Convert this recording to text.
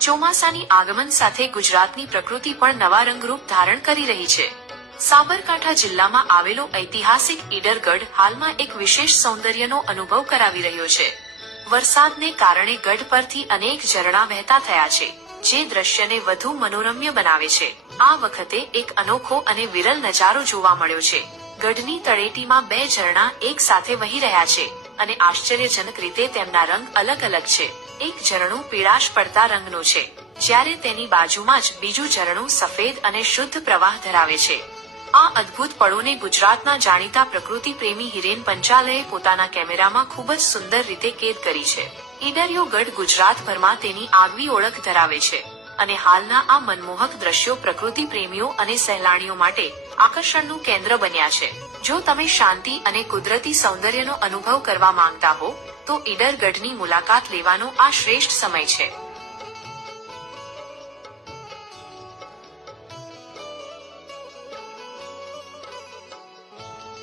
ચોમાસાની આગમન સાથે ગુજરાતની પ્રકૃતિ પણ નવા રંગરૂપ ધારણ કરી રહી છે। સાબરકાંઠા જિલ્લામાં આવેલો ઐતિહાસિક ઈડરગઢ હાલમાં એક વિશેષ સૌંદર્યનો અનુભવ કરાવી રહ્યો છે। વરસાદને કારણે ગઢ પરથી અનેક ઝરણા વહેતા થયા છે, જે દ્રશ્યને વધુ મનોરમ્ય બનાવે છે। આ વખતે એક અનોખો અને વિરલ નજારો જોવા મળ્યો છે। ગઢની તળેટીમાં બે ઝરણા એક સાથે વહી રહ્યા છે અને આશ્ચર્યજનક રીતે તેમના રંગ અલગ અલગ છે। એક ઝરણું પીળાશ પડતા રંગનું છે, જ્યારે તેની બાજુમાં જ બીજું ઝરણું સફેદ અને શુદ્ધ પ્રવાહ ધરાવે છે। આ અદ્ભુત પળોને ગુજરાતના જાણીતા પ્રકૃતિ પ્રેમી હિરેન પંચાલએ પોતાના કેમેરામાં ખૂબ જ સુંદર રીતે કેદ કરી છે। ઈડરિયો ગઢ ગુજરાતભરમાં તેની આગવી ઓળખ ધરાવે છે અને હાલના આ મનમોહક દ્રશ્યો પ્રકૃતિ પ્રેમીઓ અને સહેલાણીઓ માટે આકર્ષણનું કેન્દ્ર બન્યા છે। જો તમે શાંતિ અને કુદરતી સૌંદર્યનો અનુભવ કરવા માંગતા હો તો ઈડરગઢની મુલાકાત લેવાનો આ શ્રેષ્ઠ સમય છે।